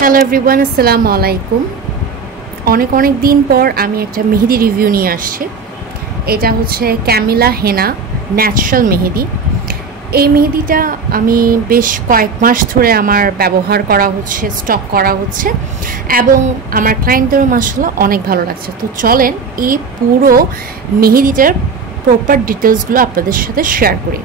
Hello everyone, আসসালামু আলাইকুম। অনেক দিন পর আমি একটা মেহেদি রিভিউ নিয়ে আসছি। এটা হচ্ছে ক্যামিলা হেনা ন্যাচারাল মেহেদি। এই মেহেদিটা আমি বেশ কয়েক মাস ধরে আমার ব্যবহার করা হচ্ছে, স্টক করা হচ্ছে এবং আমার ক্লায়েন্টদেরও মাশাআল্লাহ অনেক ভালো লাগছে। তো চলেন এই পুরো মেহেদিটার প্রপার ডিটেলসগুলো আপনাদের সাথে শেয়ার করি।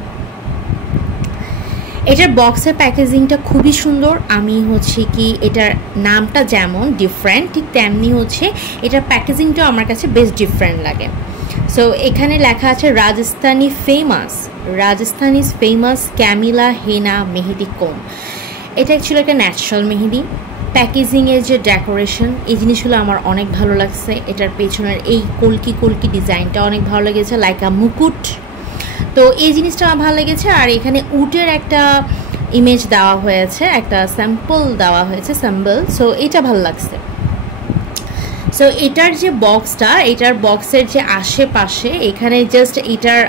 এটার বক্সের প্যাকেজিংটা খুবই সুন্দর। আমি হচ্ছে কি এটার নামটা যেমন ডিফারেন্ট, ঠিক তেমনি হচ্ছে এটার প্যাকেজিংটাও আমার কাছে বেশ ডিফারেন্ট লাগে। সো এখানে লেখা আছে রাজস্থানিজ ফেমাস ক্যামিলা হেনা মেহেদি কোন। এটা অ্যাকচুয়ালি একটা ন্যাচারাল মেহেদি। প্যাকেজিংয়ের যে ডেকোরেশন, এই জিনিসগুলো আমার অনেক ভালো লাগছে। এটার পেছনের এই কলকি ডিজাইনটা অনেক ভালো লেগেছে, লাইক আ মুকুট। তো এই জিনিসটা আমার ভালো লেগেছে। আর এখানে উটের একটা ইমেজ দেওয়া হয়েছে, একটা স্যাম্পল দেওয়া হয়েছে, স্যাম্পল। সো এটা ভালো লাগছে। সো এটার যে বক্সটা, এটার বক্সের যে আশেপাশে এখানে জাস্ট এটার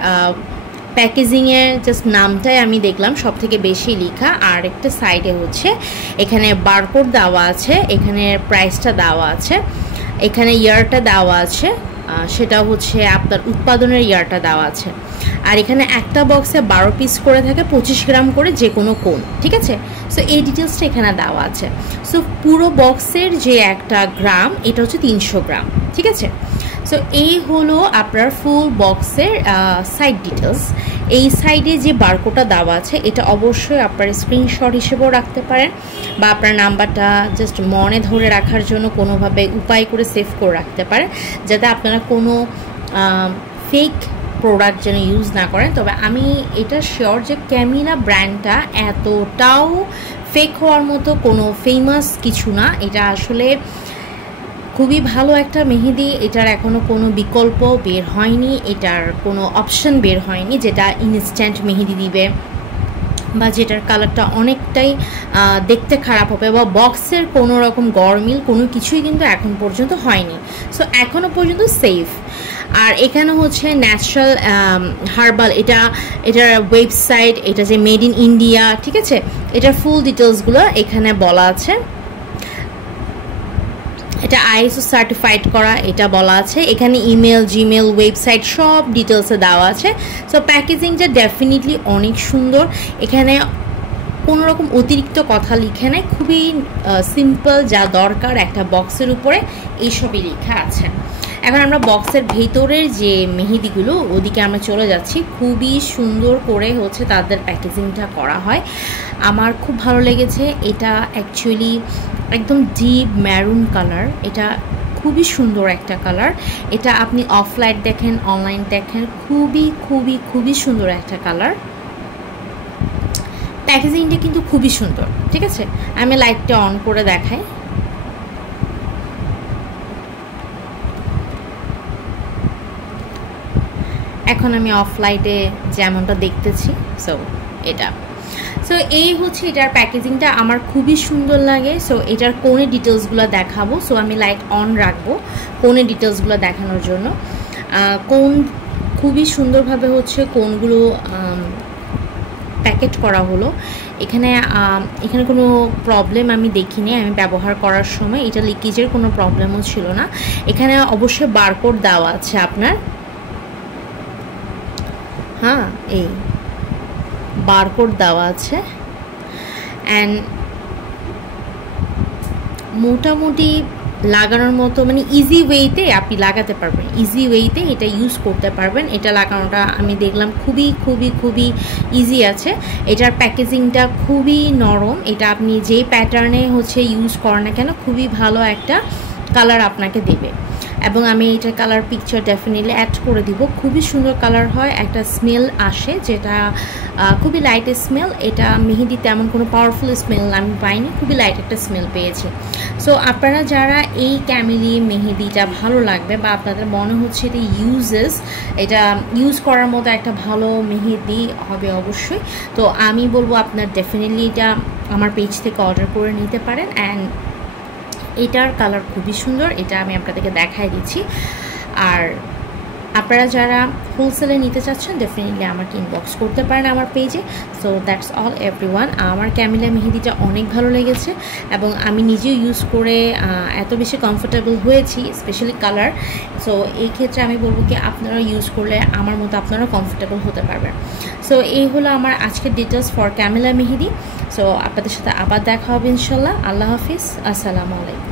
প্যাকেজিংয়ের জাস্ট নামটাই আমি দেখলাম সব থেকে বেশি লেখা। আর একটা সাইডে হচ্ছে এখানে বারকোড দেওয়া আছে, এখানে প্রাইসটা দেওয়া আছে, এখানে ইয়ারটা দেওয়া আছে, সেটা হচ্ছে আপনার উৎপাদনের ইয়ারটা দেওয়া আছে। আর এখানে একটা বক্সে 12 পিস করে থাকে, 25 গ্রাম করে যে কোনো কোন, ঠিক আছে। সো এই ডিটেলসটা এখানে দেওয়া আছে। সো পুরো বক্সের যে একটা গ্রাম, এটা হচ্ছে 300 গ্রাম, ঠিক আছে। সো এই হলো আপনার ফুল বক্সের সাইড ডিটেলস। এই সাইডে যে বারকোডটা দেওয়া আছে, এটা অবশ্যই আপনার স্ক্রিনশট হিসেবেও রাখতে পারেন বা আপনার নাম্বারটা জাস্ট মনে ধরে রাখার জন্য কোনোভাবে উপায় করে সেভ করে রাখতে পারেন, যাতে আপনারা কোনো ফেক প্রোডাক্ট যেন ইউজ না করেন। তবে আমি এটা শিওর যে ক্যামিলা ব্র্যান্ডটা এতটাও ফেক হওয়ার মতো কোনো ফেমাস কিছু না। এটা আসলে খুবই ভালো একটা মেহেদি। এটার এখনও কোনো বিকল্প বের হয়নি, এটার কোনো অপশন বের হয়নি যেটা ইনস্ট্যান্ট মেহেদি দিবে বা যেটার কালারটা অনেকটাই দেখতে খারাপ হবে, বা বক্সের কোনো রকম গরমিল কোনো কিছুই কিন্তু এখন পর্যন্ত হয়নি। সো এখনও পর্যন্ত সেফ। আর এখানে হচ্ছে ন্যাচারাল হার্বাল, এটার ওয়েবসাইট, এটা যে মেড ইন ইন্ডিয়া, ঠিক আছে। এটার ফুল ডিটেলসগুলো এখানে বলা আছে। এটা আইএসও সার্টিফাইড করা, এটা বলা আছে। এখানে ইমেল, জিমেল, ওয়েবসাইট সব ডিটেলসে দেওয়া আছে। সো প্যাকেজিংটা ডেফিনেটলি অনেক সুন্দর। এখানে কোনো রকম অতিরিক্ত কথা লিখে নেই, খুবই সিম্পল, যা দরকার একটা বক্সের উপরে এইসবই লেখা আছে। এখন আমরা বক্সের ভেতরের যে মেহেদিগুলো, ওদিকে আমরা চলে যাচ্ছি। খুবই সুন্দর করে হচ্ছে তাদের প্যাকেজিংটা করা হয়, আমার খুব ভালো লেগেছে। এটা অ্যাকচুয়ালি একদম ডিপ ম্যারুন কালার, এটা খুবই সুন্দর একটা কালার। এটা আপনি অফলাইন দেখেন, অনলাইন দেখেন, খুবই সুন্দর একটা কালার। প্যাকেজিংটা কিন্তু খুবই সুন্দর, ঠিক আছে। আমি লাইটটা অন করে দেখাই। এখন আমি অফ লাইটে যেমনটা দেখতেছি, সো এটা। সো এই হচ্ছে এটার প্যাকেজিংটা, আমার খুবই সুন্দর লাগে। সো এটার কোণের ডিটেলসগুলো দেখাবো। সো আমি লাইট অন রাখবো কোণের ডিটেলসগুলো দেখানোর জন্য। কোণ খুবই সুন্দরভাবে হচ্ছে কোণগুলো প্যাকেট করা হলো। এখানে কোনো প্রবলেম আমি দেখিনি আমি ব্যবহার করার সময়। এটা লিকেজের কোনো প্রবলেমও ছিল না। এখানে অবশ্যই বারকোড দেওয়া আছে আপনার, হ্যাঁ, এই বারকোড দেওয়া আছে। অ্যান্ড মোটামুটি লাগানোর মতো, মানে ইজি ওয়েতে আপনি লাগাতে পারবেন, ইজি ওয়েতে এটা ইউজ করতে পারবেন। এটা লাগানোটা আমি দেখলাম খুবই ইজি আছে। এটার প্যাকেজিংটা খুবই নরম। এটা আপনি যে প্যাটার্নে হচ্ছে ইউজ করেন না কেন, খুবই ভালো একটা কালার আপনাকে দেবে। এবং আমি এটার কালার পিকচার ডেফিনেটলি অ্যাড করে দিব। খুবই সুন্দর কালার হয়, একটা স্মেল আসে যেটা খুবই লাইট স্মেল। এটা মেহেদি তেমন কোনো পাওয়ারফুল স্মেল আমি পাইনি, খুবই লাইট একটা স্মেল পেয়েছি। সো আপনারা যারা এই ক্যামিলি মেহেদিটা ভালো লাগবে বা আপনাদের মনে হচ্ছে এটা ইউজ করার মতো একটা ভালো মেহেদি হবে অবশ্যই, তো আমি বলবো আপনার ডেফিনেটলি এটা আমার পেজ থেকে অর্ডার করে নিতে পারেন। অ্যান্ড এটার কালার খুবই সুন্দর, এটা আমি আপনাদেরকে দেখাই দিচ্ছি। আর আপনারা যারা হোলসেলে নিতে চাচ্ছেন ডেফিনেটলি আমাকে ইনবক্স করতে পারেন আমার পেজে। So that's all everyone. আমার ক্যামিলা মেহেদিটা অনেক ভালো লেগেছে এবং আমি নিজেও ইউজ করে এত বেশি কমফোর্টেবল হয়েছি, স্পেশালি কালার। সো এই ক্ষেত্রে আমি বলবো কি আপনারা ইউজ করলে আমার মতো আপনারা কমফোর্টেবল হতে পারবেন। সো এই হলো আমার আজকের details for Camilla Mehedi. So আপনাদের সাথে আবার দেখা হবে ইনশাল্লাহ। আল্লাহ হাফিজ, আসসালামু আলাইকুম।